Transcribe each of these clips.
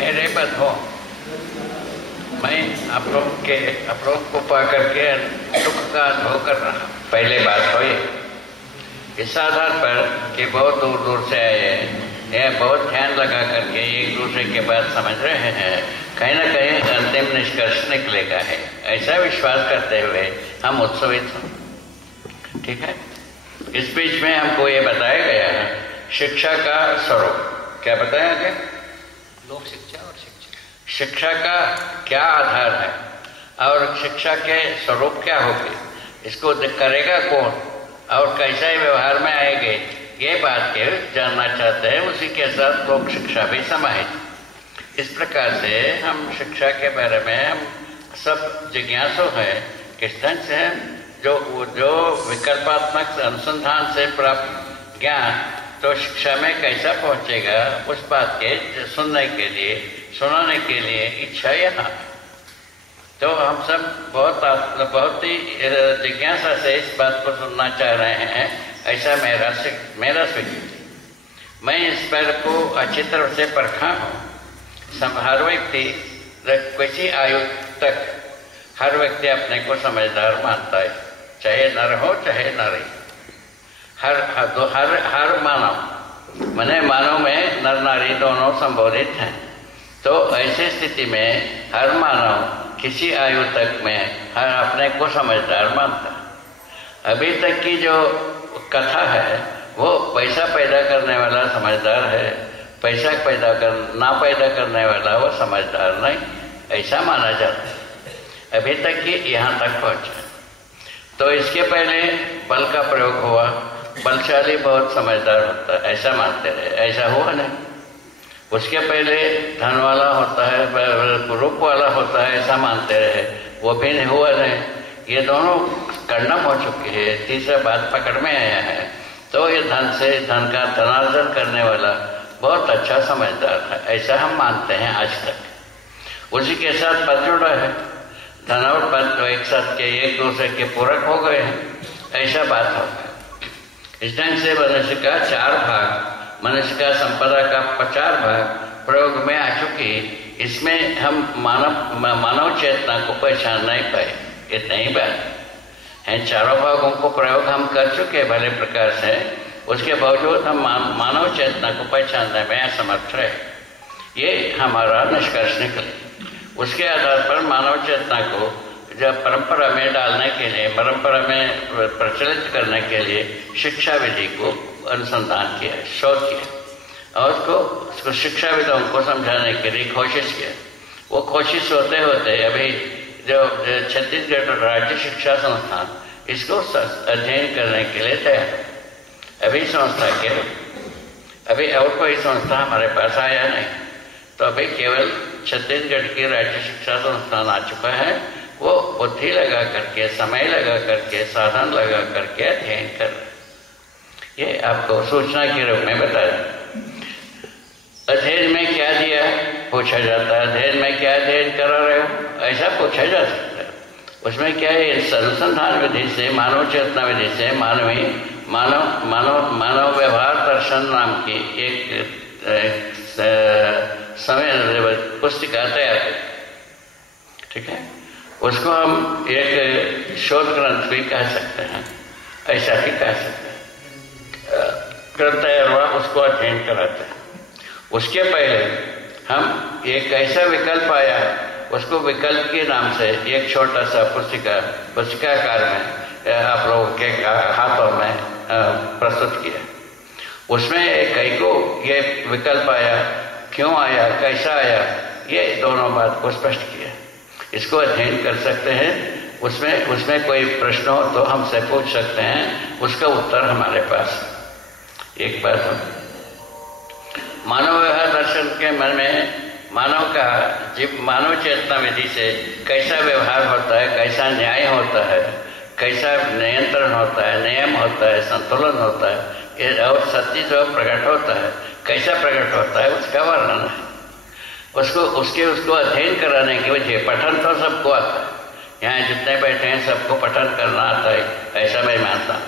मेरे बंधुओं, मैं आप लोग को पा करके दुख का अनुभव कर रहा हूँ। पहले बात हो इस आधार पर कि बहुत दूर दूर से आए हैं, यह बहुत ध्यान लगा करके एक दूसरे के बात समझ रहे हैं, कहीं ना कहीं अंतिम निष्कर्ष निकलेगा है, ऐसा विश्वास करते हुए हम उत्सवित हों। ठीक है। इस बीच में हमको ये बताया गया है शिक्षा का स्वरूप। क्या बताया गया? लोक शिक्षा और शिक्षा का क्या आधार है और शिक्षा के स्वरूप क्या होगी, इसको करेगा कौन और कैसे व्यवहार में आएंगे, ये बात के जानना चाहते हैं। उसी के साथ लोक शिक्षा भी समाहित। इस प्रकार से हम शिक्षा के बारे में हम सब जिज्ञासु हैं। किस ढंग से जो विकल्पात्मक अनुसंधान से प्राप्त ज्ञान तो शिक्षा में कैसा पहुंचेगा, उस बात के सुनने के लिए, सुनाने के लिए इच्छा यहाँ। तो हम सब बहुत ही जिज्ञासा से इस बात को सुनना चाह रहे हैं, ऐसा मेरा स्वीकृति। मैं इस बात को अच्छी तरह से परखा हूँ। हर व्यक्ति किसी आयु तक हर व्यक्ति अपने को समझदार मानता है, चाहे नर हो चाहे नारी। हर मानव में नर नारी दोनों संबोधित हैं। तो ऐसी स्थिति में हर मानव किसी आयु तक में हर अपने को समझदार मानता है। अभी तक की जो कथा है वो पैसा पैदा करने वाला समझदार है, पैसा ना पैदा करने वाला वो समझदार नहीं, ऐसा माना जाता है। अभी तक की यहाँ तक पहुँचा। तो इसके पहले बल का प्रयोग हुआ, बलशाली बहुत समझदार होता है, ऐसा मानते रहे, ऐसा हुआ नहीं। उसके पहले धन वाला होता है, रूप वाला होता है, ऐसा मानते रहे, वो भी नहीं हुआ नहीं। ये दोनों कर्णम हो चुके हैं। तीसरा बात पकड़ में आया है, तो ये धन का धनार्जन करने वाला बहुत अच्छा समझदार है, ऐसा हम मानते हैं आज तक। उसी के साथ पद जुड़ा है, धन और पद तो एक साथ के एक दूसरे के पूरक हो गए हैं, ऐसा बात होगा। इस ढंग से मनुष्य का 4 भाग, मनुष्य का संपदा का 4 भाग प्रयोग में आ चुकी। इसमें हम मानव चेतना को पहचान नहीं पाए, इतना ही बात है। 4 भागों को प्रयोग हम कर चुके भले प्रकार से, उसके बावजूद हम मानव चेतना को पहचानने में असमर्थ रहे। ये हमारा निष्कर्ष निकले। उसके आधार पर मानव चेतना को जब परंपरा में डालने के लिए, परंपरा में प्रचलित करने के लिए शिक्षा विधि को अनुसंधान किया, शोध किया और उसको शिक्षाविदों को समझाने के लिए कोशिश किया। वो कोशिश होते होते अभी जो छत्तीसगढ़ राज्य शिक्षा संस्थान इसको अध्ययन करने के लिए तैयार। अभी और कोई संस्था हमारे पास आया नहीं, तो अभी केवल छत्तीसगढ़ की राज्य शिक्षा संस्थान आ चुका है। वो बुद्धि लगा करके, समय लगा करके, साधन लगा करके अध्ययन कर, ये आपको सूचना के रूप में बताया। अध्ययन में क्या दिया पूछा जाता है, अध्ययन में क्या अध्ययन करा रहे हो, ऐसा पूछा जा सकता है। उसमें क्या है, अनुसंधान विधि से, मानव चेतना विधि से मानव व्यवहार दर्शन नाम की एक समय पुस्तिका तैयार है। ठीक है, उसको हम एक शोध ग्रंथ भी कह सकते हैं, ऐसा ही कह सकते हैं। ग्रंथ तैयार हुआ, उसको अध्ययन कराते हैं। उसके पहले हम एक ऐसा विकल्प आया, उसको विकल्प के नाम से एक छोटा सा पुस्तिकाकार में आप लोगों के हाथों में प्रस्तुत किया। उसमें कई को ये विकल्प आया, क्यों आया, कैसा आया, ये दोनों बात को स्पष्ट किया। इसको अध्ययन कर सकते हैं। उसमें कोई प्रश्न हो तो हमसे पूछ सकते हैं, उसका उत्तर हमारे पास। एक बात, मानव व्यवहार दर्शन के मन में मानव चेतना विधि से कैसा व्यवहार होता है, कैसा न्याय होता है, कैसा नियंत्रण होता है, नियम होता है, संतुलन होता है, और सत्य जो प्रकट होता है, कैसा प्रकट होता है, उसका वर्णन है। उसको अध्ययन कराने की वजह, पठन तो सबको आता है, यहाँ जितने बैठे हैं सबको पठन करना आता है, ऐसा मैं मानता हूँ।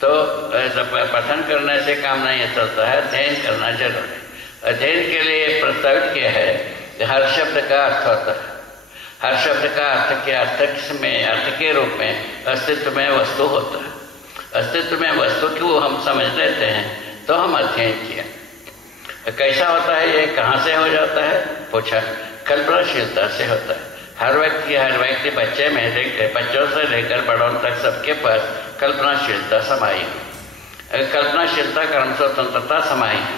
तो पठन करने से काम नहीं चलता है, अध्ययन करना जरूरी है। अध्ययन के लिए प्रस्तावित किया है हर शब्द का अर्थ होता है। हर शब्द का अर्थ के रूप में अस्तित्व में वस्तु होता है। अस्तित्व में वस्तु को हम समझ लेते हैं तो हम अध्ययन किया। कैसा होता है ये, कहाँ से हो जाता है पूछा, कल्पनाशीलता से होता है। हर व्यक्ति बच्चों से लेकर बड़ों तक सबके पास कल्पनाशीलता समाई है। कल्पनाशीलता कर्म स्वतंत्रता समाई है।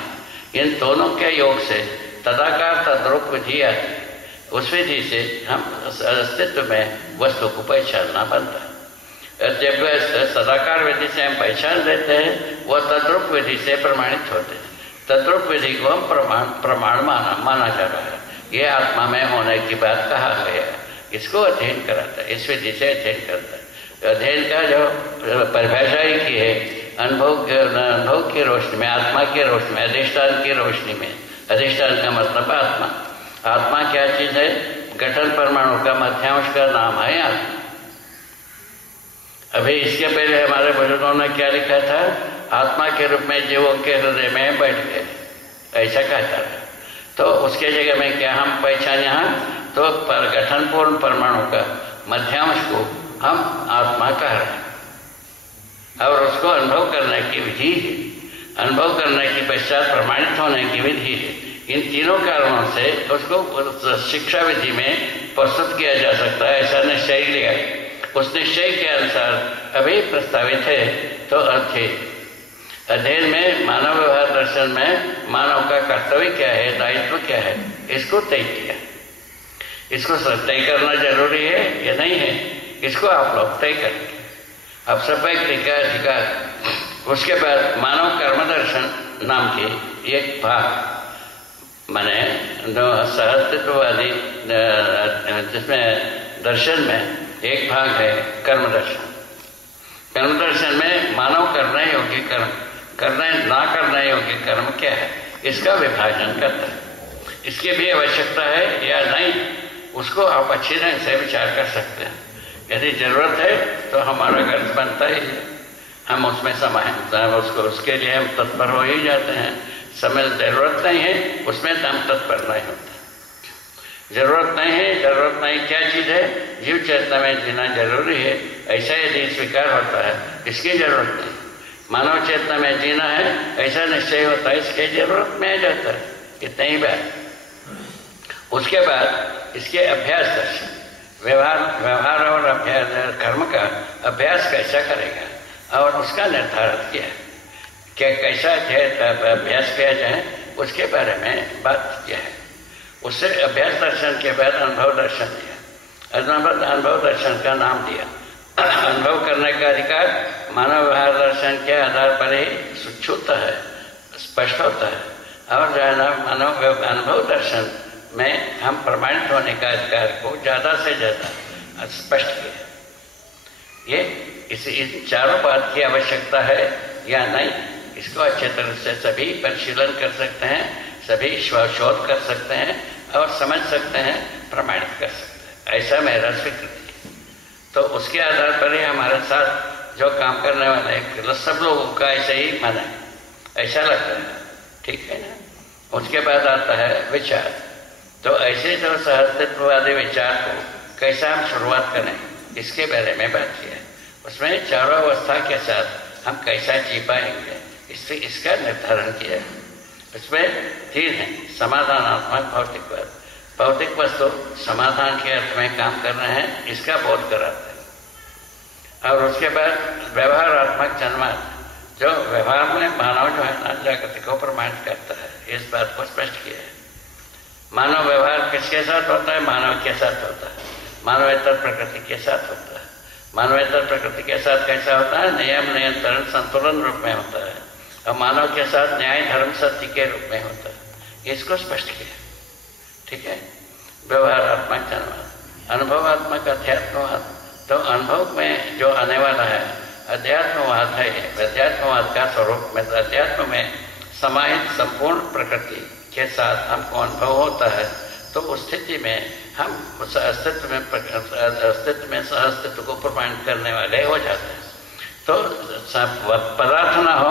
इन दोनों के योग से तदाकार तद्रूप विधि आती है। उस विधि से हम अस्तित्व में वस्तु को पहचानना बनता है। जब सदाकार विधि से हम पहचान लेते हैं वह तद्रूप विधि से प्रमाणित होते हैं। तद्रूप विधि को हम प्रमाण माना जा रहा है। ये आत्मा में होने की बात कहा गया है, इसको अध्ययन कराता है, इस विधि से अध्ययन करता है। अध्ययन का जो परिभाषा ही की है, अनुभव की रोशनी में, आत्मा की रोशनी में, अधिष्ठान की रोशनी में। अधिष्ठान का मतलब आत्मा। आत्मा क्या चीज है? गठन परमाणु का मध्यांश का नाम है आत्मा। अभी इसके पहले हमारे बुजुर्गों ने क्या लिखा था? आत्मा के रूप में जीवों के हृदय में बैठ गए, ऐसा कहता है। तो उसके जगह में क्या हम पहचान यहाँ तो गठन पूर्ण परमाणु का मध्यांश को हम आत्मा कह रहे हैं और उसको अनुभव करने की विधि है। अनुभव करने के पश्चात प्रमाणित होने की विधि है। इन तीनों कारणों से उसको शिक्षा विधि में प्रस्तुत किया जा सकता है, ऐसा निश्चय लिया। उस निश्चय के अनुसार अभी प्रस्तावित है। तो अध्ययन में मानव व्यवहार दर्शन में मानव का कर्तव्य क्या है, दायित्व क्या है, इसको तय किया। इसको तय करना जरूरी है या नहीं है, इसको आप लोग तय करेंगे। अब सब एक अधिकार। उसके बाद मानव कर्म दर्शन नाम की एक भाग माने सहअस्तित्ववादी जिसमें दर्शन में एक भाग है कर्म दर्शन। कर्म दर्शन में मानव करने योग्य कर्म, करने ना करने योग्य कर्म क्या है, इसका विभाजन करता है। इसकी भी आवश्यकता है या नहीं, उसको आप अच्छी ढंग से विचार कर सकते हैं। यदि जरूरत है तो हमारा गर्ज बनता ही है, हम उसमें समय उसके लिए हम तत्पर हो ही जाते हैं। समय जरूरत नहीं है उसमें हम तत्पर नहीं होते। जरूरत नहीं क्या चीज़ है? जीव चेतना में जीना जरूरी है, ऐसा यदि स्वीकार होता है इसकी जरूरत नहीं। मानव चेतना में जीना है ऐसा निश्चय होता है, इसके जरूरत में आ जाता है। इतना ही बात। उसके बाद इसके अभ्यास दर्शन, व्यवहार और अभ्यास कर्म का अभ्यास कैसा करेगा और उसका निर्धारण किया क्या कैसा अभ्यास किया जाए उसके बारे में बात किया है। उससे अभ्यास दर्शन के बाद अनुभव दर्शन दिया। अनुभव दर्शन का नाम दिया। अनुभव करने का अधिकार मानव व्यवहार दर्शन के आधार पर ही सुच्छुत है, स्पष्ट होता है। और मानव अनुभव दर्शन में हम प्रमाणित होने का अधिकार को ज़्यादा से ज़्यादा स्पष्ट किया। ये इन चारों बात की आवश्यकता है या नहीं, इसको अच्छे तरह से सभी परिशीलन कर सकते हैं, सभी शोध कर सकते हैं और समझ सकते हैं, प्रमाणित कर सकते हैं। ऐसा मेरा स्वीकृति। तो उसके आधार पर ही हमारे साथ जो काम करने वाले सब लोगों का ऐसे ही मन है, ऐसा लगता है, ठीक है ना। उसके बाद आता है विचार। तो ऐसे जो सहअस्तित्ववादी विचार को कैसा हम शुरुआत करें इसके बारे में बात किया। उसमें चारों अवस्था के साथ हम कैसा जी पाएंगे इसका निर्धारण किया। इसमें तीन है, समाधानात्मक भौतिकवाद। भौतिक वस्तु समाधान के अर्थ में काम कर रहे हैं, इसका बोध कराते हैं। और उसके बाद व्यवहारात्मक जन्मार्थ, जो व्यवहार में मानव जो है ना जागृति को प्रमाणित करता है, इस बात को स्पष्ट किया है। मानव व्यवहार किसके साथ होता है? मानव के साथ होता है, मानवेतर प्रकृति के साथ होता है। मानवेतर प्रकृति के साथ कैसा होता है? नियम नियंत्रण संतुलन रूप में होता है। और मानव के साथ न्याय धर्म सत्य के रूप में होता है, इसको स्पष्ट किया, ठीक है। व्यवहारात्मक जन्म, अनुभवात्मक अध्यात्मवाद। तो अनुभव में जो आने वाला है अध्यात्मवाद है। अध्यात्मवाद का स्वरूप में अध्यात्म में समाहित संपूर्ण प्रकृति के साथ हमको अनुभव होता है। तो उस स्थिति में हम उस अस्तित्व में सहअस्तित्व को प्रमाणित करने वाले हो जाते हैं। तो पदार्थ ना हो,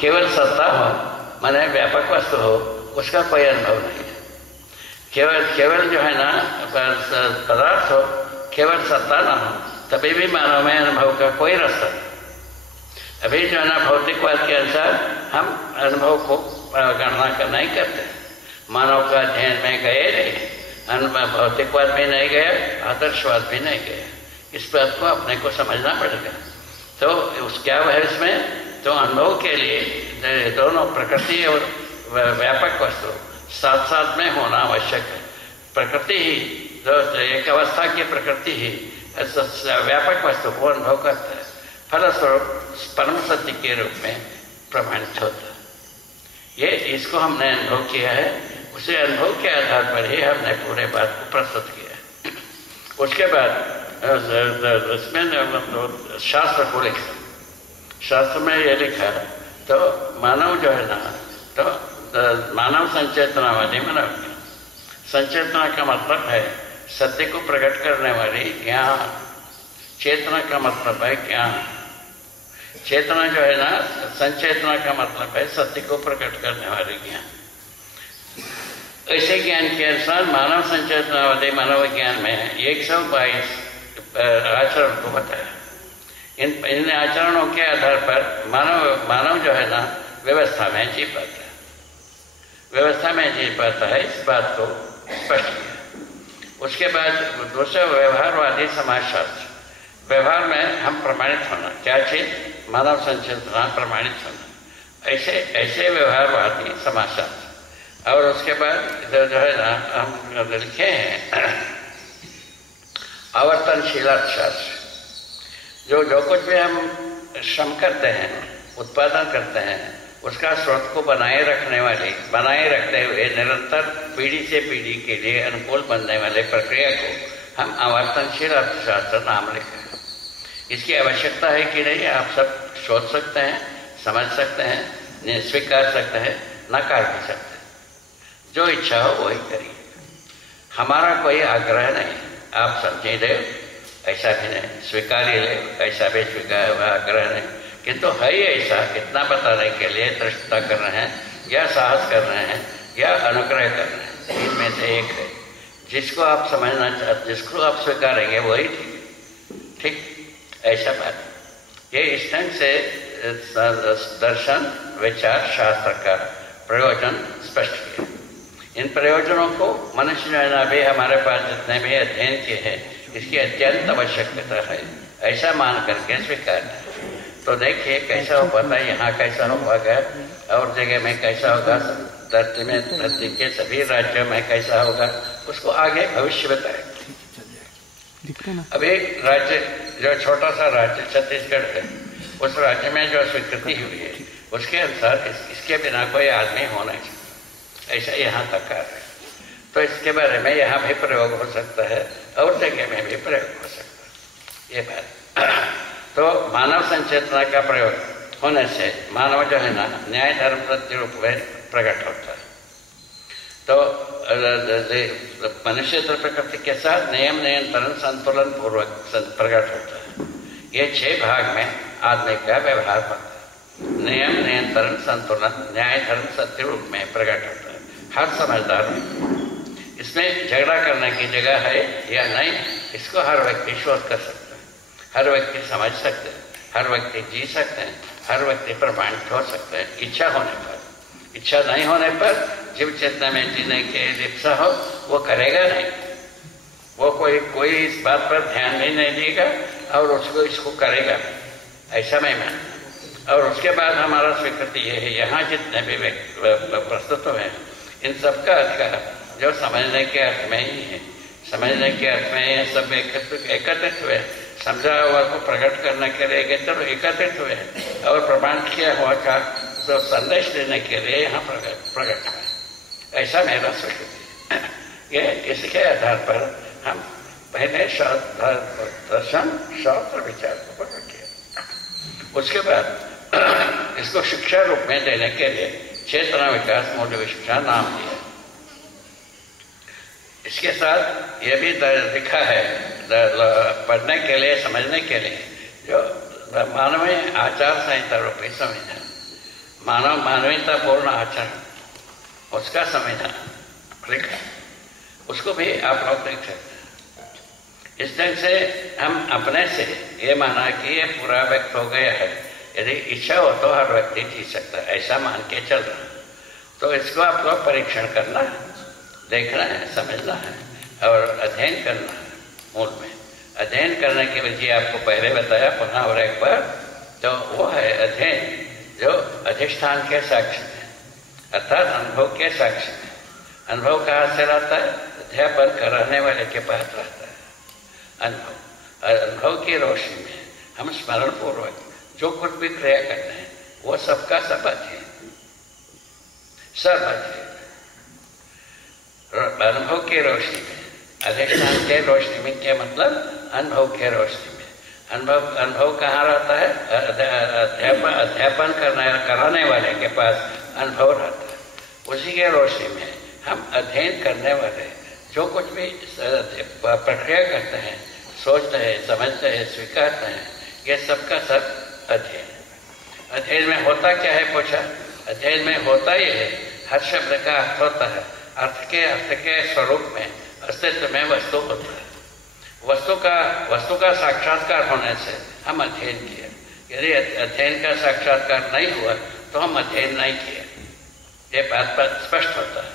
केवल सत्ता हो, माने व्यापक वस्तु हो, उसका कोई अनुभव नहीं है। केवल जो है ना पदार्थ हो, केवल सत्ता ना हो, तभी भी मानव में अनुभव का कोई रास्ता नहीं। अभी जो है ना भौतिकवाद के अनुसार हम अनुभव को गणना नहीं करते। मानव का अध्ययन में गए नहीं, भौतिकवाद भी नहीं गया, आदर्शवाद भी नहीं गया। इस बात को अपने को समझना पड़ेगा। तो क्या है इसमें? तो अनुभव के लिए दोनों प्रकृति और व्यापक वस्तु साथ साथ में होना आवश्यक है। प्रकृति ही जो एक अवस्था की प्रकृति ही व्यापक वस्तु को अनुभव करता है, फलस्वरूप परम सत्य के रूप में प्रमाणित होता है। ये इसको हमने अनुभव किया है, उसे अनुभव के आधार पर ही हमने पूरे बात को प्रस्तुत किया है। उसके बाद इसमें शास्त्र को लिखा, शास्त्र में ये लिखा तो मानव जो है ना, तो मानव संचेतनावादी मानव, संचेतना का मतलब है सत्य को प्रकट करने वाली ज्ञान। चेतना का मतलब है ज्ञान। चेतना जो है ना, संचेतना का मतलब है सत्य को प्रकट करने वाली ज्ञान। ऐसे ज्ञान के अनुसार मानव संचेतनावादी मानव ज्ञान में 122 आचरण को बताया। इन आचरणों के आधार पर मानव जो है ना व्यवस्था में जी पाता है, व्यवस्था में जी पाता है। इस बात को स्पष्ट किया। उसके बाद दूसरा व्यवहारवादी समाजशास्त्र। व्यवहार में हम प्रमाणित होना, क्या चीज? मानव संचेतना प्रमाणित होना, ऐसे व्यवहारवादी समाजशास्त्र। और उसके बाद जो है ना हम लिखे हैं आवर्तनशील अर्थशास्त्र। जो कुछ भी हम श्रम करते हैं, उत्पादन करते हैं, उसका स्रोत को बनाए रखते हुए निरंतर पीढ़ी से पीढ़ी के लिए अनुकूल बनने वाले प्रक्रिया को हम आवर्तनशील अर्थशास्त्र नाम लिखते हैं। इसकी आवश्यकता है कि नहीं, आप सब सोच सकते हैं, समझ सकते हैं, स्वीकार सकते हैं, नकार भी सकते हैं। जो इच्छा हो वही करिए, हमारा कोई आग्रह नहीं। आप समझे ले ऐसा भी नहीं, स्वीकार ही ले ऐसा भी स्वीकार आग्रह नहीं, किंतु है ऐसा इतना बताने के लिए दृष्टता कर रहे हैं, या साहस कर रहे हैं, या अनुग्रह कर रहे हैं। इनमें से एक है जिसको आप समझना चाहते, जिसको आप स्वीकारेंगे वही ठीक। ऐसा बात ये इस ढंग से दर्शन विचार शास्त्र का प्रयोजन स्पष्ट किया। इन प्रयोजनों को मनुष्य जो है ना भी हमारे पास जितने भी अध्ययन किए हैं, इसकी अत्यंत आवश्यकता है, ऐसा मान करके स्वीकार है। तो देखिए कैसा हो पाता है, यहाँ कैसा होगा और जगह में कैसा होगा, धरती के सभी राज्यों में कैसा होगा, उसको आगे भविष्य बताएगा। अब एक राज्य जो छोटा सा राज्य छत्तीसगढ़ है, उस राज्य में जो स्वीकृति हुई है उसके अनुसार इसके बिना कोई आदमी होना चाहिए, ऐसा यहाँ तक कार्य है। तो इसके बारे में यहाँ भी प्रयोग हो सकता है और जगह में भी प्रयोग हो सकता है, ये बात। तो मानव संचेतना का प्रयोग होने से मानव जो है ना न्याय धर्म सत्य रूप में प्रकट होता है। तो मनुष्य तो प्रकृति के साथ नियम नियंत्रण संतुलन पूर्वक प्रकट होता है। ये 6 भाग में आदमी का व्यवहार होता है। नियम नियंत्रण संतुलन न्याय धर्म सत्य रूप में प्रकट होता है। हर समझदार इसमें झगड़ा करने की जगह है या नहीं, इसको हर व्यक्ति शोध कर सकता है, हर व्यक्ति समझ सकते हैं, हर व्यक्ति जी सकते हैं, हर व्यक्ति प्रमाणित हो सकते हैं इच्छा होने पर। इच्छा नहीं होने पर जीव चेतना में जीने के इच्छा हो वो करेगा नहीं, वो कोई इस बात पर ध्यान भी नहीं देगा और इसको करेगा, ऐसा मैं मानता। और उसके बाद हमारा स्वीकृति ये है, यहाँ जितने भी प्रस्तुत हुए हैं इन सबका अधिकार जो समझने के अर्थ में ही है, समझने के अर्थ में ये सब एकत्रित हुए, समझा हुआ को प्रकट करने के लिए एकत्रित हुए और प्रमाण किया हुआ का तो संदेश देने के लिए यहाँ प्रकट हुए, ऐसा मेरा स्वीकृति है। ये इसके आधार पर हम पहले दर्शन शास्त्र विचार को पकड़ किया, उसके बाद इसको शिक्षा रूप में देने के लिए चेतना विकास मूल्य शिक्षा नाम दिया। इसके साथ ये भी लिखा है पढ़ने के लिए समझने के लिए जो मानवीय आचार संहिता रूपी संविधान, मानवीयता पूर्ण आचरण, उसका संविधान लिखा। उसको भी आप लोग देख सकते हैं। इस ढंग से हम अपने से ये माना कि ये पूरा व्यक्त हो गया है, यदि इच्छा हो तो हर व्यक्ति जी सकता है, ऐसा मान के चल रहा है। तो इसको आप लोग परीक्षण करना है, देखना है, समझना है और अध्ययन करना है। मूल में अध्ययन करने की विधि आपको पहले बताया, पुनः और एक बार, तो वो है अध्ययन जो अधिष्ठान के साक्ष्य में, अर्थात अनुभव के साक्ष्य में। अनुभव कहाँ से रहता है? अध्यापन कराने वाले के पास रहता है अनुभव की रोशनी में हम स्मरण पूर्वक जो कुछ भी क्रिया करते हैं वो सबका सब अध्ययन, सब अध्ययन अनुभव की रोशनी में, अधिष्ठान के रोशनी में। क्या मतलब? अनुभव के रोशनी में। अनुभव कहाँ रहता है? अध्यापन कराने वाले के पास अनुभव रहता है। उसी के रोशनी में हम अध्ययन करने वाले जो कुछ भी प्रक्रिया करते हैं, सोचते हैं, समझते हैं, स्वीकारते हैं, ये सबका सब अध्ययन। अध्ययन में होता क्या है पूछा? अध्ययन में होता ये है, हर शब्द का अर्थ होता है, अर्थ के स्वरूप में, अस्तित्व में वस्तु होता है। वस्तु का साक्षात्कार होने से हम अध्ययन किया। यदि अध्ययन का साक्षात्कार नहीं हुआ तो हम अध्ययन नहीं किया, ये बात पर स्पष्ट होता है।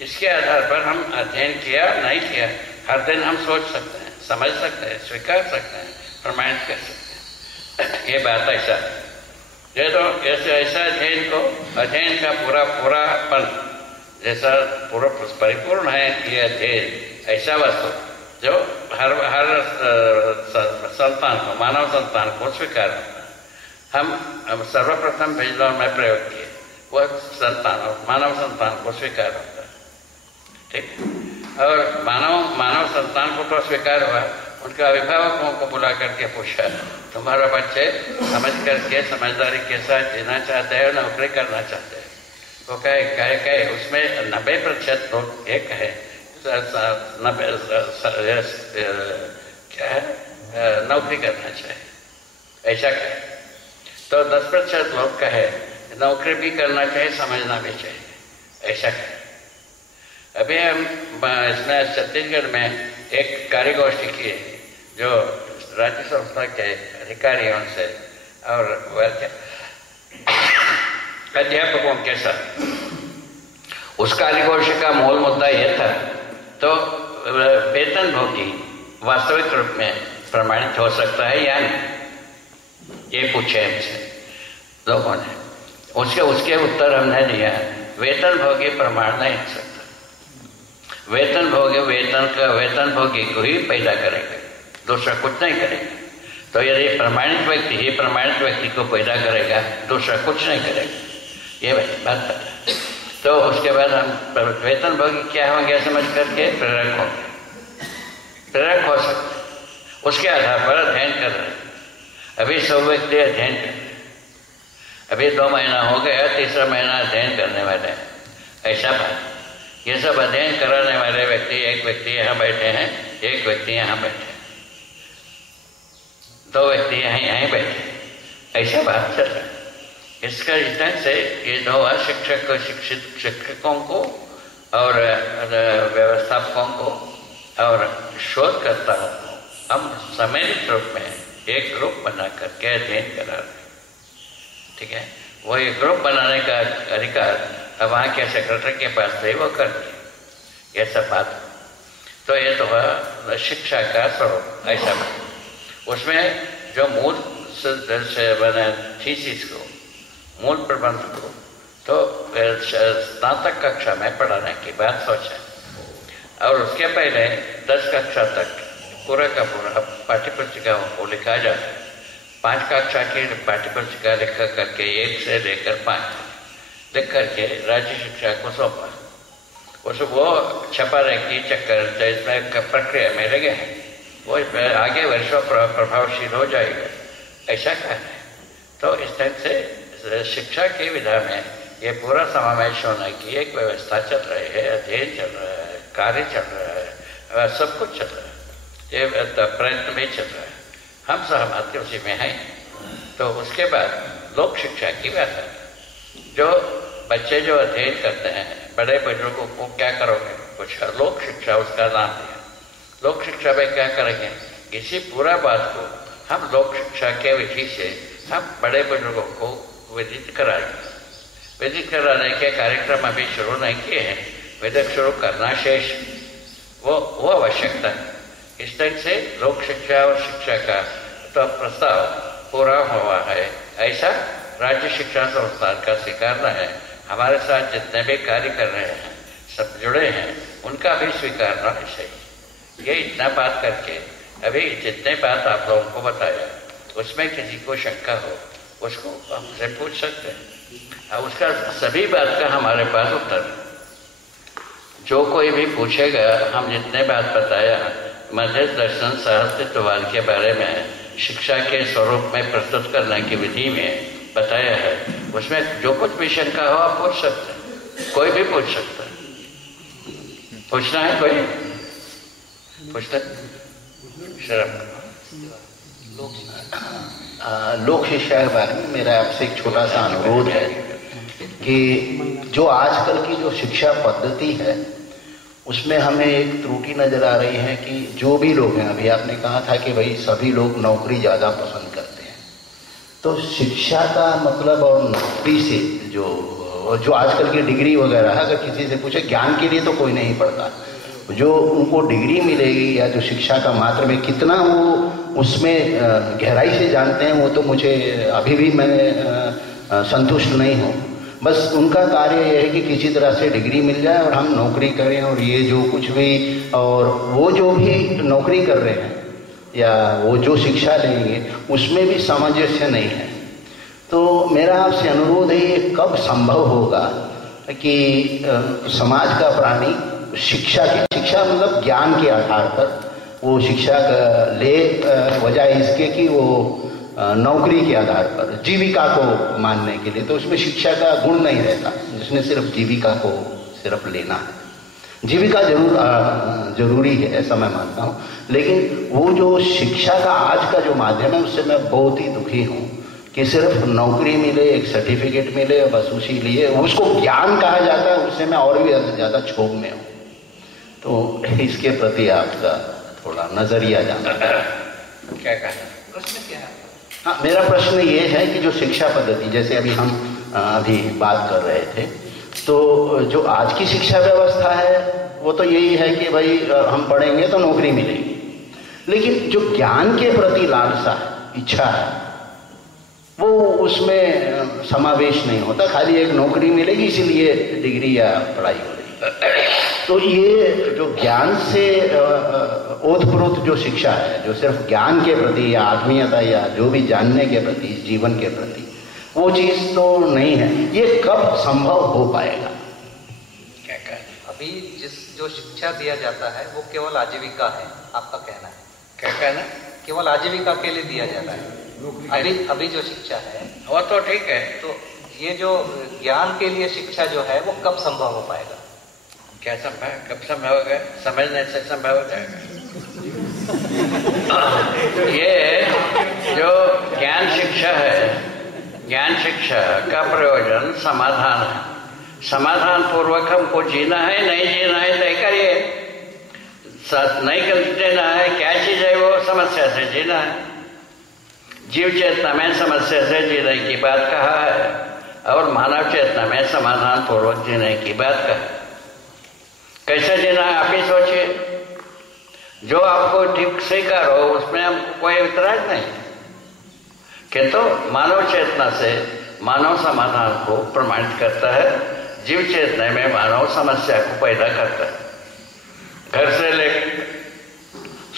इसके आधार पर हम अध्ययन किया नहीं किया, हर दिन हम सोच सकते हैं, समझ सकते हैं, स्वीकार सकते हैं, प्रमाणित कर सकते हैं। ये बात ऐसा है। ये तो ऐसा अध्ययन का पूरापन जैसा पूरा परिपूर्ण है ये अध्ययन, ऐसा वस्तु जो हर संतान को, मानव संतान को स्वीकार करता है। हम सर्वप्रथम भेजलों में प्रयोग किए, वह मानव संतान को स्वीकार होता है, ठीक। और मानव संतान को तो स्वीकार हुआ, उनके अभिभावकों को बुला करके पूछा, तुम्हारा बच्चे समझ करके समझदारी के साथ जीना चाहते हैं, नौकरी करना चाहते हैं? वो कहे उसमें 90% लोग एक है, 90 क्या है, नौकरी करना चाहिए, ऐसा कहे। तो 10% लोग कहे नौकरी भी करना चाहिए, समझना भी चाहिए, ऐसा कहे। अभी हम इसमें छत्तीसगढ़ में एक कार्यगोष्ठी की जो राज्य संस्था के अधिकारियों से और अध्यापकों के साथ। उस कार्यगोष्ठी का मूल मुद्दा यह था, तो वेतनभोगी वास्तविक रूप में प्रमाणित हो सकता है या नहीं, ये पूछे हमसे लोगों ने। उसके उत्तर हमने दिया, वेतनभोगी प्रमाण नहीं हो सकता। वेतनभोगी को ही पैदा करेगा, दूसरा कुछ नहीं करेगा। तो यदि प्रमाणित व्यक्ति को पैदा करेगा, दूसरा कुछ नहीं करेगा, ये बात है। तो उसके बाद हम वेतनभोगी क्या होंगे समझ करके प्रेरक हो सकते, उसके आधार पर अध्ययन कर रहे हैं। अभी 100 व्यक्ति अध्ययन कर रहे हैं, अभी 2 महीना हो गया, तीसरा महीना अध्ययन करने वाले हैं, ऐसा बात। ये सब अध्ययन कराने वाले व्यक्ति, एक व्यक्ति यहाँ बैठे हैं, एक व्यक्ति यहाँ बैठे हैं, 2 व्यक्ति यहीं बैठे, ऐसा बात चल रहा है। इसका ढंग से ये 2 शिक्षकों को और व्यवस्थापकों को और शोधकर्ताओं को हम सम्मिलित रूप में एक ग्रुप बना करके अध्ययन करा रहे हैं, ठीक है। वो एक ग्रुप बनाने का अधिकार अब वहाँ के सेक्रेटरी के पास थे, वो कर दिए, ये सब बात। तो ये तो है शिक्षा का स्वरूप, ऐसा बात। उसमें जो मूल से बने थीसिस को, मूल प्रबंध को, तो स्नातक कक्षा में पढ़ाने की बात सोचा, और उसके पहले 10 कक्षा तक पूरा का पूरा पाठ्यपुस्तिकाओं को लिखा जाता है। 5 कक्षा की पाठ्यपुस्तिका लिखा करके 1 से लेकर 5 लिख करके राज्य शिक्षा को सौंपा। वो छपाने की चक्कर इसमें प्रक्रिया में लगे हैं, वो आगे वर्षों प्रभावशील हो जाएगा, ऐसा कहना है। तो इस तरह से शिक्षा की विधा में ये पूरा समावेश होने की एक व्यवस्था चल रही है, अध्ययन चल रहा है, कार्य चल रहा है, सब कुछ चल रहा है, ये प्रयत्न भी चल रहा है, हम सहमत उसी में हैं। तो उसके बाद लोक शिक्षा की बात है, जो बच्चे जो अध्ययन करते हैं, बड़े बुजुर्गों को क्या करोगे? कुछ लोक शिक्षा उसका नाम दिया। लोक शिक्षा में क्या करेंगे, इसी पूरा बात को हम लोक शिक्षा के विधि से हम बड़े बुजुर्गों को विदित कराएंगे। विदित कराने के कार्यक्रम अभी शुरू नहीं किए हैं, विदित शुरू करना शेष वो आवश्यकता है। इस तरह से लोक शिक्षा और शिक्षा का तो प्रस्ताव पूरा हुआ है, ऐसा राज्य शिक्षा संस्थान का स्वीकारना है। हमारे साथ जितने भी कार्य कर रहे हैं, सब जुड़े हैं, उनका भी स्वीकारना है सही। ये इतना बात करके अभी जितने बात आप लोगों को बताया, उसमें किसी को शंका हो उसको हमसे पूछ सकते हैं, और उसका सभी बात का हमारे पास उत्तर। जो कोई भी पूछेगा, हम जितने बात बताया मध्य दर्शन सहस्तित्ववाद के बारे में शिक्षा के स्वरूप में प्रस्तुत करने की विधि में बताया है, उसमें जो कुछ भी शंका हो आप पूछ सकते हैं, कोई भी पूछ सकता है। पूछना है कोई पूछता शर्म। लोक शिक्षा के बारे में मेरा आपसे एक छोटा सा अनुरोध है कि जो आजकल की जो शिक्षा पद्धति है उसमें हमें एक त्रुटि नजर आ रही है कि जो भी लोग हैं, अभी आपने कहा था कि भाई सभी लोग नौकरी ज़्यादा पसंद करते हैं, तो शिक्षा का मतलब और नौकरी से जो आजकल की डिग्री वगैरह है, अगर किसी से पूछे ज्ञान के लिए तो कोई नहीं पढ़ता, जो उनको डिग्री मिलेगी या जो शिक्षा का मात्र में कितना वो उसमें गहराई से जानते हैं, वो तो मुझे अभी भी मैं संतुष्ट नहीं हूँ। बस उनका कार्य यह है कि किसी तरह से डिग्री मिल जाए और हम नौकरी करें, और ये जो कुछ भी और वो जो भी नौकरी कर रहे हैं या वो जो शिक्षा लेंगे उसमें भी सामंजस्य नहीं है। तो मेरा आपसे अनुरोध है, ये कब संभव होगा कि समाज का प्राणी शिक्षा मतलब ज्ञान के आधार पर वो शिक्षा ले, बजाय इसके कि वो नौकरी के आधार पर जीविका को मानने के लिए, तो उसमें शिक्षा का गुण नहीं रहता, जिसने सिर्फ जीविका को सिर्फ लेना है। जीविका जरूरी है, ऐसा मैं मानता हूँ, लेकिन वो जो शिक्षा का आज का जो माध्यम है उससे मैं बहुत ही दुखी हूँ कि सिर्फ नौकरी मिले, एक सर्टिफिकेट मिले, बस उसी लिए उसको ज्ञान कहा जाता है, उससे मैं और भी ज़्यादा क्षोभ में हूँ। तो इसके प्रति आपका थोड़ा नजरिया जानना क्या कहना, प्रश्न क्या है? हाँ, मेरा प्रश्न ये है कि जो शिक्षा पद्धति, जैसे अभी हम अभी बात कर रहे थे, तो जो आज की शिक्षा व्यवस्था है वो तो यही है कि भाई हम पढ़ेंगे तो नौकरी मिलेगी, लेकिन जो ज्ञान के प्रति लालसा है, इच्छा है, वो उसमें समावेश नहीं होता। खाली एक नौकरी मिलेगी इसीलिए डिग्री या पढ़ाई हो रही। तो ये जो ज्ञान से ओतप्रोत जो शिक्षा है, जो सिर्फ ज्ञान के प्रति या आत्मीयता या जो भी जानने के प्रति, जीवन के प्रति, वो चीज़ तो नहीं है। ये कब संभव हो पाएगा? क्या कहना? अभी जो शिक्षा दिया जाता है वो केवल आजीविका है, आपका कहना है? क्या कहना? केवल आजीविका के लिए दिया जाता है। अभी जो शिक्षा है वो तो ठीक है, तो ये जो ज्ञान के लिए शिक्षा जो है वो कब संभव हो पाएगा? क्या संभव, कब संभव होगा? समझने से संभव हो जाएगा। ये जो ज्ञान शिक्षा है, ज्ञान शिक्षा का प्रयोजन समाधान है। समाधान पूर्वक हमको जीना है, नहीं जीना है तय करिए, नहीं कर देना है, क्या चीज है वो? समस्या से जीना है। जीव चेतना में समस्या से जीने की बात कहा है, और मानव चेतना में समाधान पूर्वक जीने की बात कहा है। कैसे जीना है आप ही सोचिए। जो आपको ठीक स्वीकार हो उसमें हमको कोई इतराज नहीं, किंतु मानव चेतना से मानव समाधान को प्रमाणित करता है, जीव चेतना में मानव समस्या को पैदा करता है। घर से लेकर,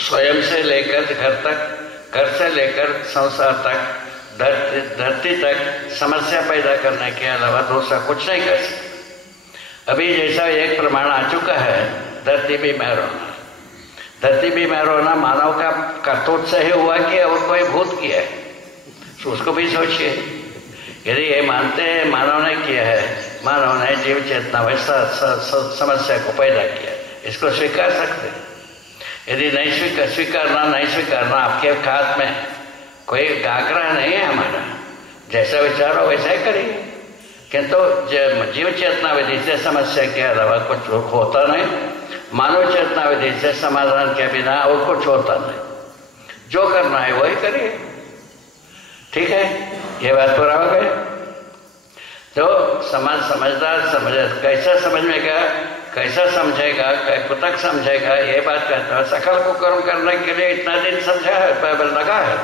स्वयं से लेकर घर तक, घर से लेकर संसार तक, धरती तक समस्या पैदा करने के अलावा दूसरा कुछ नहीं कर सकता। अभी जैसा एक प्रमाण आ चुका है, धरती बीमार होना। धरती बीमार होना मानव का करतूत से ही हुआ कि और कोई भूत किया है? तो उसको भी सोचिए। यदि ये मानते हैं मानव ने किया है, मानव ने जीव चेतना वैसा समस्या को पैदा किया, इसको स्वीकार सकते हैं। यदि नहीं स्वीकारना आपके हाथ में, कोई आग्रह नहीं है हमारा, जैसा विचार हो वैसा ही करिए, किंतु जीव चेतना विधि से समस्या के अलावा कुछ होता नहीं। मानव चेतना विधि से समाधान के बिना और कुछ होता नहीं, जो करना है वही करिए। ठीक है, ये बात पूरा हो गई। तो समाज समझदार कैसा समझेगा, कैसा समझेगा, को तक समझेगा, ये बात कहता है। सकल को कर्म करने के लिए इतना दिन समझा है, लगा है,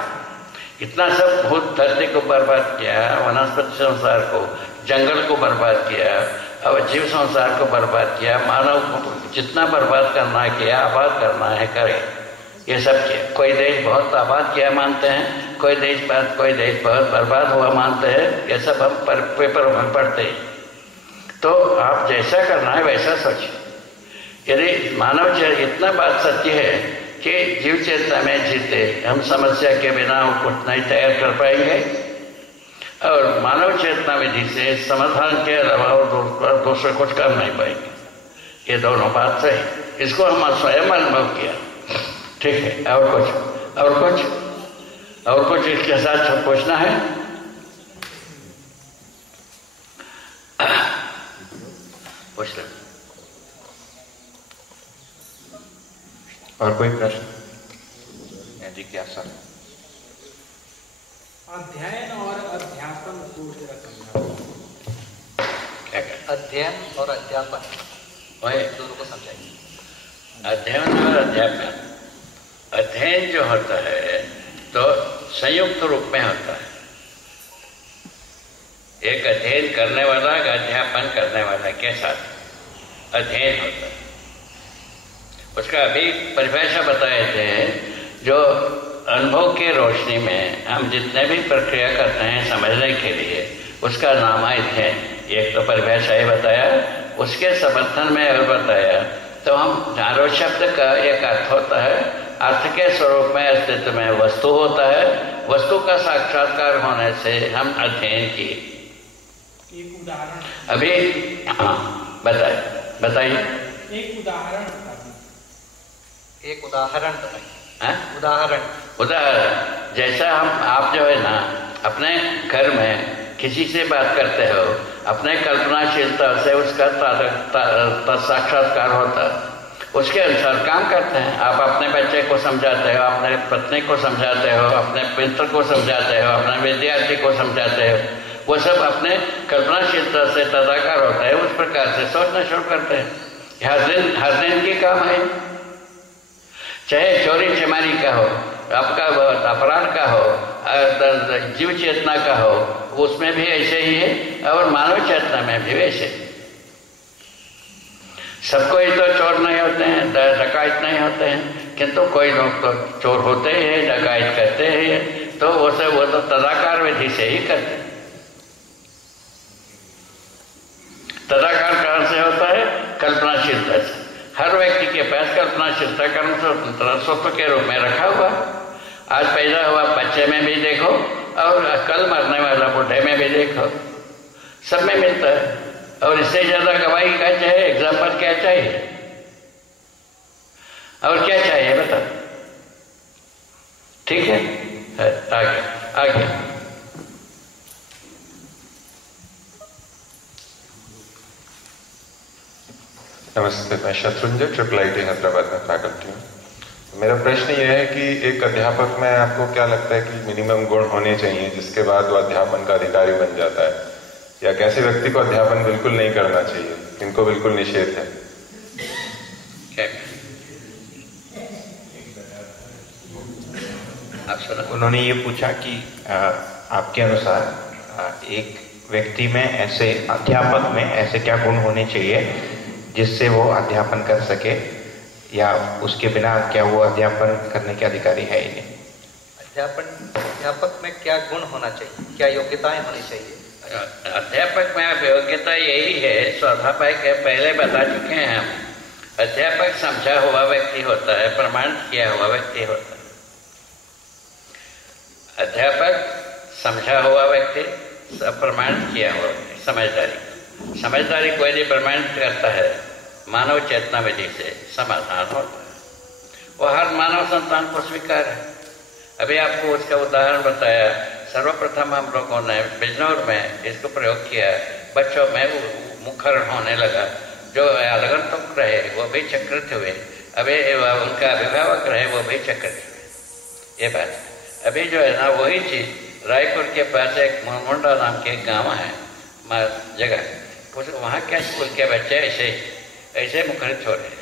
इतना सब भूत धरती को बर्बाद किया, वनस्पति संसार को, जंगल को बर्बाद किया, अब जीव संसार को बर्बाद किया, मानव को जितना बर्बाद करना है किया, आबाद करना है करे, ये सब किया। कोई देश बहुत आबाद किया मानते हैं, कोई देश बहुत बर्बाद हुआ मानते हैं, ये सब हम पेपर में पढ़ते हैं। तो आप जैसा करना है वैसा सोचिए। यदि मानव इतना बात सत्य है कि जीव चेतना में जीते, हम समस्या के बिना कुछ नहीं तैयार कर पाएंगे, और मानव चेतना विधि से समाधान के अलावा और दूसरे कुछ कर नहीं पाएंगे। ये दोनों बात सही, इसको हम स्वयं अनुभव किया। ठीक है, और कुछ इसके साथ पूछना है? पूछ लो। और कोई प्रश्न? जिज्ञासा। अध्ययन और अध्यापन को जरा समझाओ। अध्ययन और अध्यापन दोनों को समझाइए। अध्ययन और अध्यापन, अध्ययन जो होता है तो संयुक्त रूप में होता है। एक अध्ययन करने वाला, अध्यापन करने वाला के साथ अध्ययन होता है। उसका अभी परिभाषा बताए थे, जो अनुभव की रोशनी में हम जितने भी प्रक्रिया करते हैं समझने के लिए, उसका नाम अध्ययन। एक तो परिभाषा ही बताया, उसके समर्थन में और बताया। तो हम चारों शब्द का एक अर्थ होता है, अर्थ के स्वरूप में अस्तित्व में वस्तु होता है, वस्तु का साक्षात्कार होने से हम अध्ययन किए। एक उदाहरण अभी हाँ बताइए। एक उदाहरण बताइए। उदाहरण जैसा आप जो है ना अपने घर में किसी से बात करते हो, अपने कल्पनाशीलता से उसका साक्षात्कार होता है, उसके अनुसार काम करते हैं। आप अपने बच्चे को समझाते हो, अपने पत्नी को समझाते हो, अपने मित्र को समझाते हो, अपने विद्यार्थी को समझाते हो, वो सब अपने कल्पनाशीलता से तदाकार होता है, उस प्रकार से सोचना शुरू करते हैं। हर दिन की काम है, चाहे चोरी चमारी का हो, आपका अपराध का हो, जीव चेतना का हो, उसमें भी ऐसे ही है, और मानव चेतना में भी वैसे। सबको ही तो चोर नहीं होते हैं, डकायत नहीं होते हैं, किंतु कोई लोग तो चोर होते हैं, डकायत करते हैं, तो वो तो तदाकार विधि से ही करते हैं। तदाकार कहाँ से होता है? कल्पनाशीलता से। हर व्यक्ति के पास कल्पनाशीलता कर्म स्वतंत्र के रूप में रखा हुआ। आज पैदा हुआ बच्चे में भी देखो, और कल मरने वाला बूढ़े में भी देखो, सब में मिलता है। और इससे ज्यादा गवाही क्या चाहिए? एग्जाम्पल क्या चाहिए? और क्या चाहिए बताओ? ठीक है, आगे नमस्ते, मैं शत्रुंजय IIIT हैदराबाद में फैकल्टी हूँ। मेरा प्रश्न ये है कि एक अध्यापक में आपको क्या लगता है कि मिनिमम गुण होने चाहिए जिसके बाद वो अध्यापन का अधिकारी बन जाता है, या कैसे व्यक्ति को अध्यापन बिल्कुल नहीं करना चाहिए, इनको बिल्कुल निषेध है? उन्होंने ये पूछा कि आपके अनुसार एक व्यक्ति में ऐसे अध्यापक में ऐसे क्या गुण होने चाहिए जिससे वो अध्यापन कर सके, या उसके बिना क्या वो अध्यापन करने के अधिकारी है ही नहीं? अध्यापक में क्या गुण होना चाहिए, क्या योग्यताएं होनी चाहिए? अध्यापक में योग्यता यही है, स्वाभाविक है, पहले बता चुके हैं हम। अध्यापक समझा हुआ व्यक्ति होता है, प्रमाणित किया हुआ व्यक्ति होता है। अध्यापक समझा हुआ व्यक्ति, प्रमाणित किया हुआ व्यक्ति। समझदारी कोई नहीं प्रमाणित करता है, मानव चेतना विधि से समाधान होता है। वो हर मानव संतान को स्वीकार है। अभी आपको उसका उदाहरण बताया। सर्वप्रथम हम लोगों ने बिजनौर में इसको प्रयोग किया, बच्चों में मुखरण होने लगा, जो आगंतुक रहे वो भी चक्रित हुए, अभी उनका अभिभावक रहे वो भी चक्रित हुए। ये बात अभी जो है ना वही चीज़ रायपुर के पास एक मुंडा नाम के गाँव है जगह, उस वहाँ के स्कूल के बच्चे ऐसे मुखरित हो रहे हैं।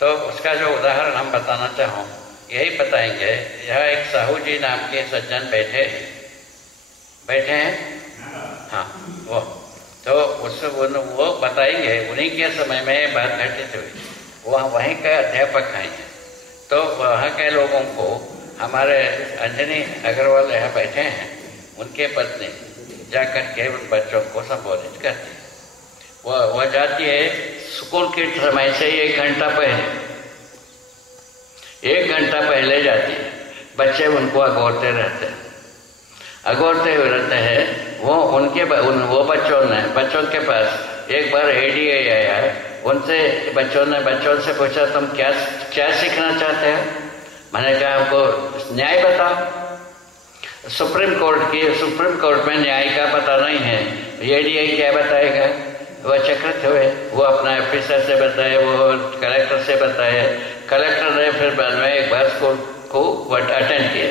तो उसका जो उदाहरण हम बताना चाहूँ यही बताएंगे। यहाँ एक साहू जी नाम के सज्जन बैठे हैं, हाँ वो तो वो बताएंगे उन्हीं के समय में बात घटित हुई। वहीं के अध्यापक हैं, तो वहाँ के लोगों को हमारे अंजनी अग्रवाल यहाँ बैठे हैं, उनके पत्नी जाकर के उन बच्चों को संबोधित करती है। वह जाती है स्कूल के समय से 1 घंटा पहले जाती है। बच्चे उनको अगोरते रहते हैं। वो बच्चों के पास एक बार एडीए आया, उनसे बच्चों से पूछा तुम क्या सीखना चाहते हो? मैंने कहा हमको न्याय बताओ। सुप्रीम कोर्ट में न्याय का पता नहीं है, एडीए क्या बताएगा? वह चक्रित हुए, वो अपना ऑफिसर से बताए, वो कलेक्टर से बताए। कलेक्टर ने फिर बाद में एक बार स्कूल को अटेंड किया।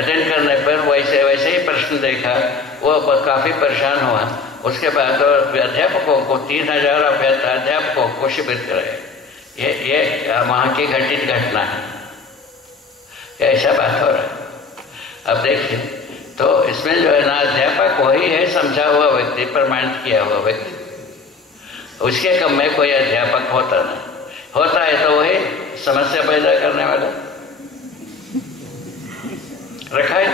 अटेंड करने पर वैसे ही प्रश्न देखा, वो काफ़ी परेशान हुआ। उसके बाद अध्यापकों को 3000 अध्यापकों को शिविर कराए। ये वहाँ की घटित घटना है, ऐसा बात हो रहा है। अब देखिए, तो इसमें जो है ना अध्यापक वही है, समझा हुआ व्यक्ति, प्रमाणित किया हुआ व्यक्ति। उसके कम में कोई अध्यापक होता है तो वही समस्या पैदा करने वाला रखा है।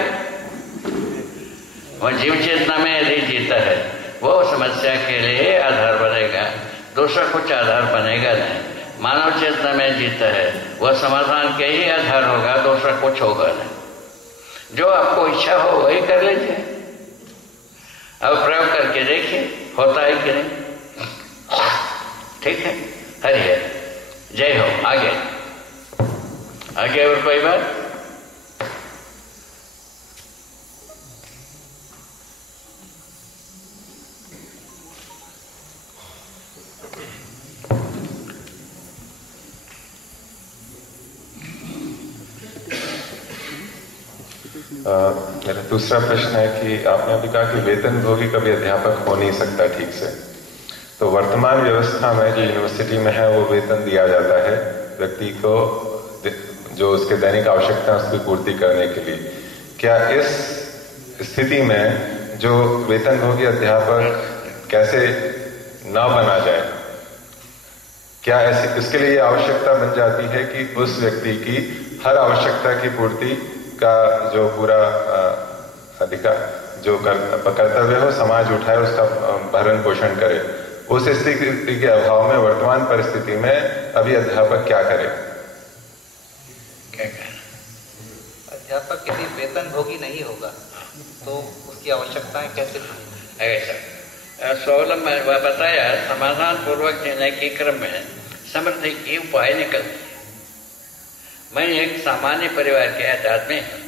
वह जीव चेतना में यदि जीता है वो समस्या के लिए आधार बनेगा, दूसरा कुछ आधार बनेगा नहीं। मानव चेतना में जीता है वह समाधान के ही आधार होगा, दूसरा कुछ होगा नहीं। जो आपको इच्छा हो वही कर लीजिए। अब प्रयोग करके देखिए होता है कि नहीं। ठीक है, हरि हर, जय हो। आगे और कोई बात? मेरा दूसरा प्रश्न है कि आपने अभी कहा कि वेतनभोगी कभी अध्यापक हो नहीं सकता ठीक से, तो वर्तमान व्यवस्था में जो यूनिवर्सिटी में है वो वेतन दिया जाता है व्यक्ति को जो उसके दैनिक आवश्यकता है उसकी पूर्ति करने के लिए। क्या इस स्थिति में जो वेतनभोगी अध्यापक कैसे न बना जाए? क्या ऐसे इसके लिए आवश्यकता बन जाती है कि उस व्यक्ति की हर आवश्यकता की पूर्ति का जो पूरा अधिकार जो कर्तव्य हो समाज उठाए, उसका भरण पोषण करे? उस स्थिति के अभाव में वर्तमान परिस्थिति में अभी अध्यापक क्या करे? अध्यापक यदि वेतनभोगी नहीं होगा तो उसकी आवश्यकताएं कैसे ऐसा स्वावलंबन में बताया, समाधान पूर्वक जीने के क्रम में समृद्धि की उपाय निकलते। मैं एक सामान्य परिवार के आदमी हूँ,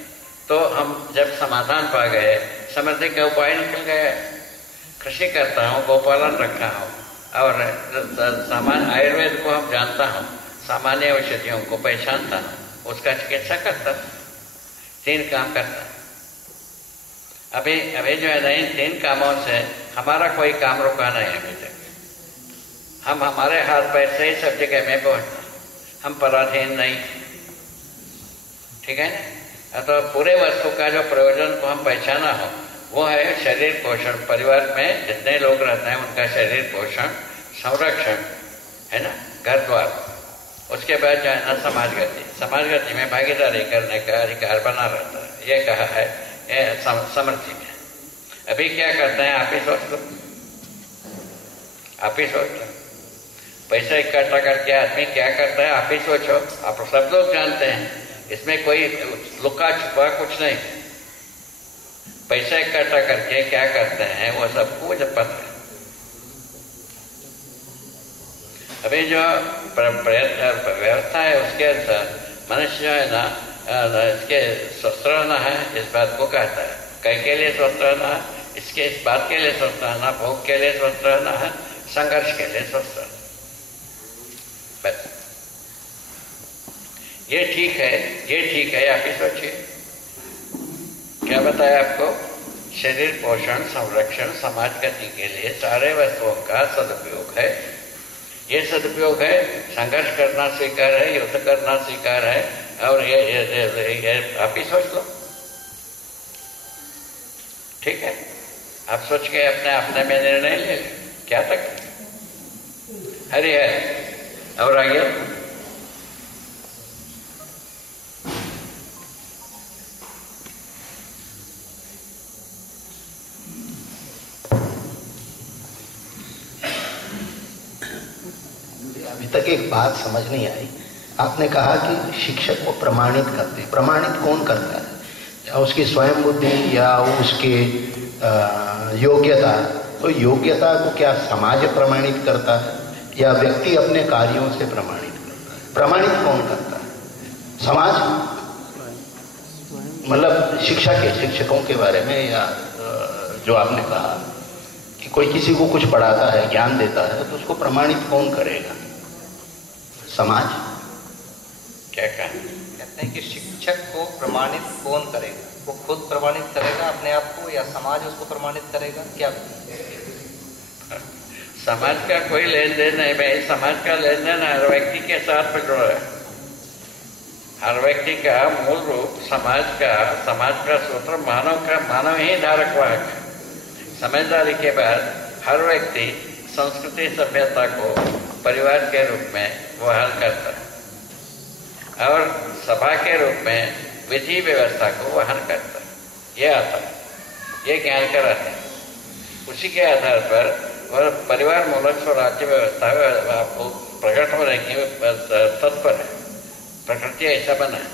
तो हम जब समाधान पा गए, समृद्धि का उपाय निकल गया। कृषि करता हूँ, गोपालन रखा हूँ और सामान्य आयुर्वेद को हम जानता हूँ, सामान्य औषधियों को पहचानता हूँ, उसका चिकित्सा करता हूँ, 3 काम करता हूँ। अभी जो है ना, इन 3 कामों से हमारा कोई काम रुका नहीं अभी तक। हम हमारे हाथ पैर से ही सब जगह में पहुँचते, हम पराधीन नहीं। ठीक है ना? तो पूरे वस्तु का जो प्रयोजन को हम पहचाना हो वो है शरीर पोषण। परिवार में जितने लोग रहते हैं उनका शरीर पोषण, संरक्षण, है ना, घर द्वार। उसके बाद जो है ना समाज गति में भागीदारी करने का अधिकार बना रहता है। ये कहा है समृद्धि में। अभी क्या करते हैं आप ही सोच लो, पैसा इकट्ठा करके आदमी क्या करता है आप ही सोचो। आप सब लोग जानते हैं, इसमें कोई लुका छुपा कुछ नहीं। पैसा इकट्ठा करके क्या करते हैं वो सबको मुझे पता है। अभी जो व्यवस्था है उसके अनुसार मनुष्य जो है ना इसके स्वस्थ रहना है, इस बात को कहता है। कई के लिए स्वस्थ रहना है, इस बात के लिए स्वस्थ रहना, भोग के लिए स्वस्थ रहना है, संघर्ष के लिए स्वस्थ रहना। बस ये ठीक है, ये ठीक है। आप ही सोचिए, क्या बताया आपको? शरीर पोषण, संरक्षण, समाज गति के लिए सारे वस्तुओं का सदुपयोग है। ये सदुपयोग है, संघर्ष करना स्वीकार है, युद्ध करना स्वीकार है। और ये आप ही सोच लो, ठीक है? आप सोच के अपने में निर्णय ले लें, क्या तक हरि है। और आगे अभी तक एक बात समझ नहीं आई। आपने कहा कि शिक्षक को प्रमाणित करते हैं। प्रमाणित कौन करता है? या उसकी स्वयं बुद्धि या उसके योग्यता? तो योग्यता को क्या समाज प्रमाणित करता है या व्यक्ति अपने कार्यों से प्रमाणित करता है? प्रमाणित कौन करता है? समाज, मतलब शिक्षा के शिक्षकों के बारे में, या जो आपने कहा कि कोई किसी को कुछ पढ़ाता है, ज्ञान देता है, तो उसको प्रमाणित कौन करेगा? समाज। क्या कहा? कहते हैं कि शिक्षक को प्रमाणित कौन करेगा? वो खुद प्रमाणित करेगा अपने आप को, या समाज उसको प्रमाणित करेगा? क्या समाज का कोई लेन देन नहीं भाई। समाज का लेन देन हर व्यक्ति के साथ में जुड़ा है। हर व्यक्ति का मूल रूप समाज का सूत्र मानव ही धारक वाहक है। समझदारी के बाद हर व्यक्ति संस्कृति सभ्यता को परिवार के रूप में वहन करता है और सभा के रूप में विधि व्यवस्था को वहन करता है। ये आता है, ये ज्ञान का रहता है। उसी के आधार पर वह परिवार मूलक स्वराज्य व्यवस्था आपको प्रकट होने की तत्पर है। प्रकृति ऐसा बना है।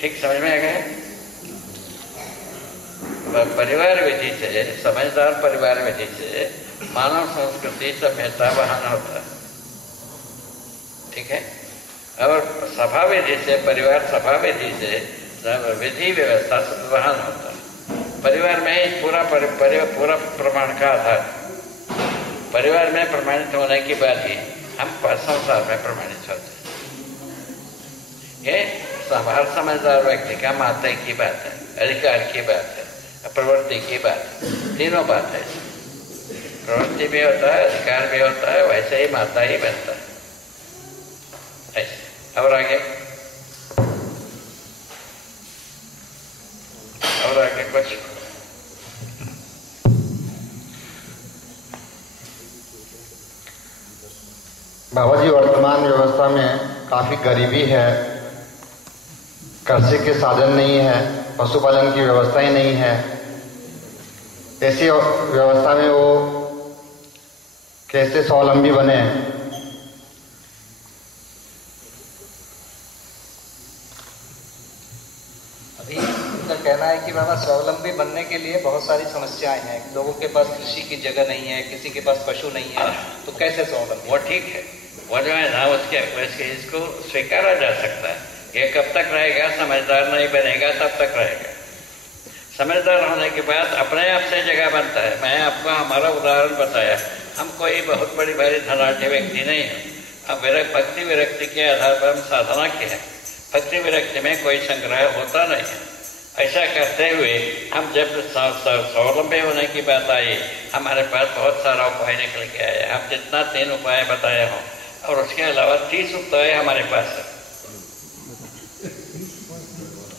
ठीक समझ में आ गया? परिवार विधि से, समझदार परिवार विधि से मानव संस्कृति सभ्यता वहन होता है। ठीक है? और सभा विधि से, परिवार सभा विधि से विधि व्यवस्था वहन होता है। परिवार में ही पूरा प्रमाण का आधार। परिवार में प्रमाणित होने के बाद ही हम संसार में प्रमाणित होते हैं। ये हर समझदार व्यक्ति का माता की बात है, अधिकार की बात है, प्रवृत्ति की बात है। तीनों बात है। प्रवृत्ति भी होता है, अधिकार भी होता है, वैसे ही माता ही बनता है। ऐसे और आगे कुछ बाबा जी, वर्तमान व्यवस्था में काफी गरीबी है, कृषि के साधन नहीं है, पशुपालन की व्यवस्था ही नहीं है। ऐसी व्यवस्था में वो कैसे स्वावलंबी बने? अभी उनका कहना है कि बाबा स्वावलंबी बनने के लिए बहुत सारी समस्याएं हैं। लोगों के पास कृषि की जगह नहीं है, किसी के पास पशु नहीं है, तो कैसे स्वावलंबी? वो ठीक है, वो जो है ना उसके इसको स्वीकारा जा सकता है। ये कब तक रहेगा? समझदार नहीं बनेगा तब तक रहेगा। समझदार होने के बाद अपने आप से जगह बनता है। मैं आपको हमारा उदाहरण बताया। हम कोई बहुत बड़ी भारी धनाढ़ व्यक्ति नहीं है। अब भक्ति विरक्ति के आधार पर हम साधना की है। भक्ति विरक्ति में कोई संग्रह होता नहीं है। ऐसा करते हुए हम जब स्वावलंबी होने की बात आई, हमारे पास बहुत सारा उपाय निकल के आया। हम जितना 3 उपाय बताए हों और उसके अलावा 30 उपाय हमारे पास है।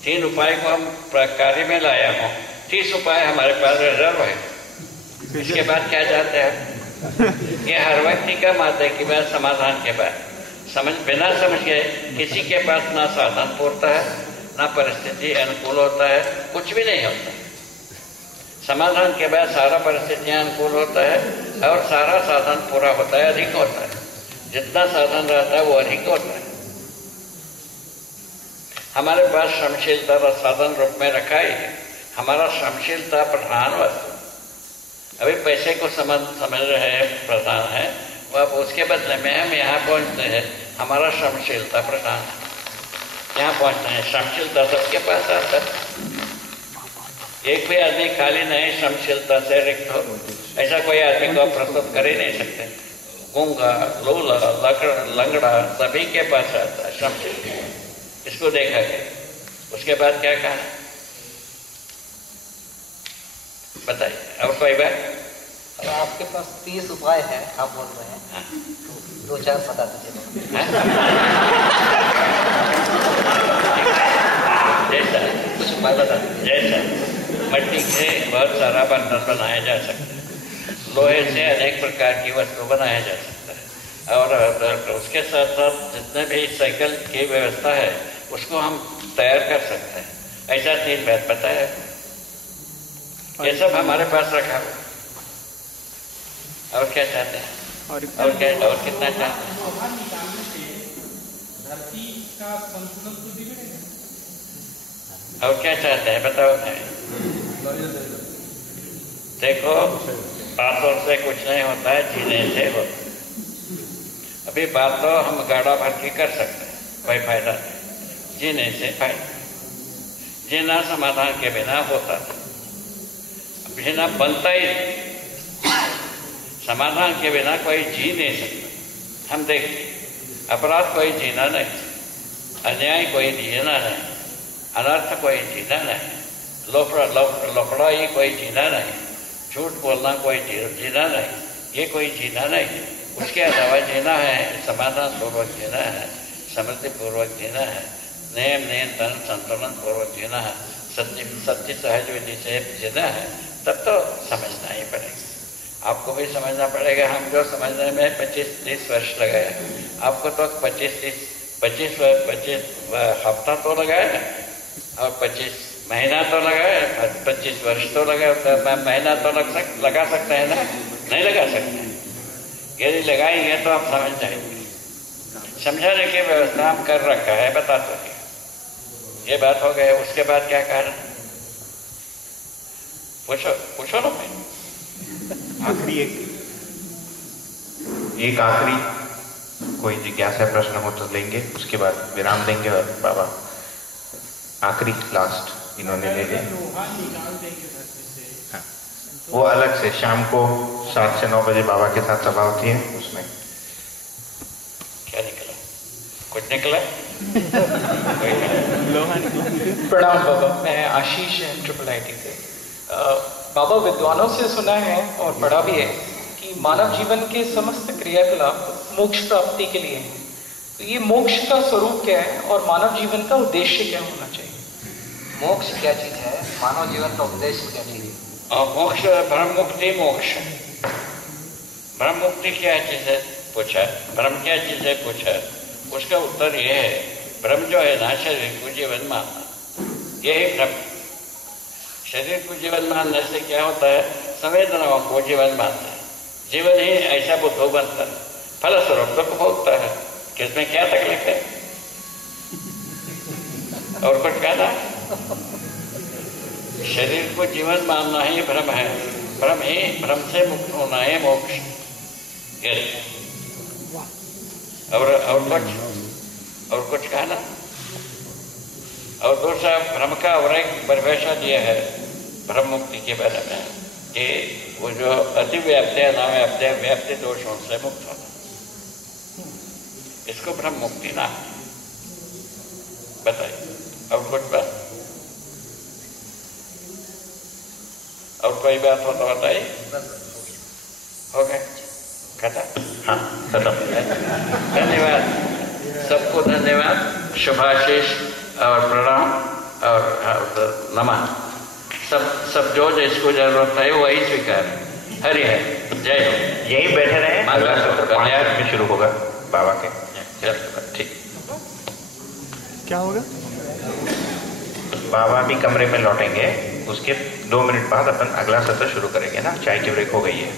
3 उपाय को हम कार्य में लाया हूँ, 30 उपाय हमारे पास रिजर्व है। इसके बाद क्या चाहते हैं? ये हर व्यक्ति का माते की बात, समाधान के बाद बिना समझ के किसी के पास ना साधन पूरता है, ना परिस्थिति अनुकूल होता है, कुछ भी नहीं होता। समाधान के बाद सारा परिस्थितियां अनुकूल होता है और सारा साधन पूरा होता है, अधिक होता है। जितना साधन रहता है वो अधिक होता है। हमारे पास श्रमशीलता का साधन रूप में रखा ही है। हमारा श्रमशीलता प्रधान वस्तु। अभी पैसे को समझ रहे हैं प्रधान है, वो अब उसके बदले में हम यहाँ पहुँचते हैं, हमारा श्रमशीलता प्रधान है। यहाँ पहुँचते हैं, श्रमशीलता सबके पास आता है। एक भी आदमी खाली नहीं श्रमशीलता से रिक्त हो, ऐसा कोई आदमी को प्रस्तुत कर ही नहीं सकते। गूंगा, लूला, लंगड़ा सभी के पास आता है, समझे? इसको देखा गया। उसके बाद क्या कहा बताइए, और कोई बात? अब आपके पास 30 उपाय हैं, आप बोल रहे हैं, दो चार बता दीजिए। जैसा कुछ उपाय बता दीजिए। जैसा मिट्टी से बहुत सारा बर्तन बनाया जा सकता है, लोहे से अनेक प्रकार की वस्तु बनाया जा सकता है, और उसके साथ साथ जितने भी साइकिल की व्यवस्था है उसको हम तैयार कर सकते हैं। ऐसा 3 बात बताया, ये सब हमारे पास रखा हुआ। और क्या चाहते हैं? और कितना चाहते हैं? धरती का संतुलन तो बिगड़ेगा। और क्या चाहते हैं बताओ नहीं? देखो, बातों से कुछ नहीं होता है, जीने से होता है। अभी बात तो हम गाड़ा भर के कर सकते हैं, कोई फायदा नहीं। जीने से फायदा, जीना समाधान के बिना होता था, जीना बनता ही नहीं। समाधान के बिना कोई जी नहीं सकता। हम देखिए, अपराध कोई जीना नहीं, अन्याय कोई जीना नहीं, अनर्थ कोई जीना नहीं, लफड़ाई कोई जीना नहीं, झूठ बोलना कोई जीना नहीं, ये कोई जीना नहीं। उसके अलावा जीना है समाधान पूर्वक जीना है, समृद्धि पूर्वक जीना है, नियम नियंत्रण संतुलन पूर्वक जीना है, सत्य सहज विधि से जीना है। तब तो समझना ही पड़ेगा, आपको भी समझना पड़ेगा। हम जो समझने में 25-30 वर्ष लगाए, आपको तो 25 हफ्ता तो लगाए और 25 महीना तो लगाए, 25 वर्ष तो लगाए, महीना तो लगा सकते हैं ना? नहीं लगा सकते। यदि लगाएंगे तो आप समझ जाएंगे। समझाने की व्यवस्था हम कर रखा है, बता तो दिया। ये बात हो गई। उसके बाद क्या कह रहे? पूछो ना भाई। आखिरी एक आखिरी कोई जिज्ञासा प्रश्न हो तो लेंगे, उसके बाद विराम देंगे। और बाबा आखिरी लास्ट इन्होंने ले लिया। हाँ, वो अलग से शाम को 7 से 9 बजे बाबा के साथ सभा होती है, उसमें क्या निकला? कुछ निकला? प्रणाम बाबा, मैं आशीष IIIT से। बाबा, विद्वानों से सुना है और पढ़ा भी है कि मानव जीवन के समस्त क्रियाकलाप मोक्ष प्राप्ति के लिए हैं। तो ये मोक्ष का स्वरूप क्या है और मानव जीवन का उद्देश्य क्या होना चाहिए? मोक्ष क्या चीज है, मानव जीवन का उद्देश्य क्या चीज है? मोक्ष, ब्रह्म मुक्ति मोक्ष। ब्रह्म मुक्ति क्या चीज है पूछा, ब्रह्म क्या चीज है पूछा। उसका उत्तर ये है, ब्रह्म जो है ना, शरीर को जीवन मानना, यही ब्रह्म। शरीर को जीवन मानने से क्या होता है? संवेदनाओं को जीवन मानता है, जीवन ही ऐसा बुद्धू बनता है, फलस्वरूप दुख भोगता है। किसमें क्या तकलीफ है? और कुछ कहना? शरीर को जीवन मानना ही भ्रम है, भ्रम ही, भ्रम से मुक्त होना है मोक्ष। और कुछ कहना? और दूसरा भ्रम का और एक परिभाषा दिया है ब्रह्म मुक्ति के बारे में कि वो जो अतिव्याप्ति अनाव्याप्ति व्याप्ति दोषों से मुक्त होना, इसको ब्रह्म मुक्ति ना बताइए। और कुछ बात, और कोई बात हो तो बताइए। हो गए खत्म? हाँ खत्म। धन्यवाद सबको, धन्यवाद, शुभाशीष और प्रणाम और नमन। सब जो जिसको जरूरत है वही स्वीकार। हरि है, जय हो। यही बैठे रहे, अगला सत्र 5 में शुरू होगा बाबा के। ठीक, क्या होगा? बाबा भी कमरे में लौटेंगे, उसके 2 मिनट बाद अपन अगला सत्र शुरू करेंगे ना। चाय की ब्रेक हो गई है।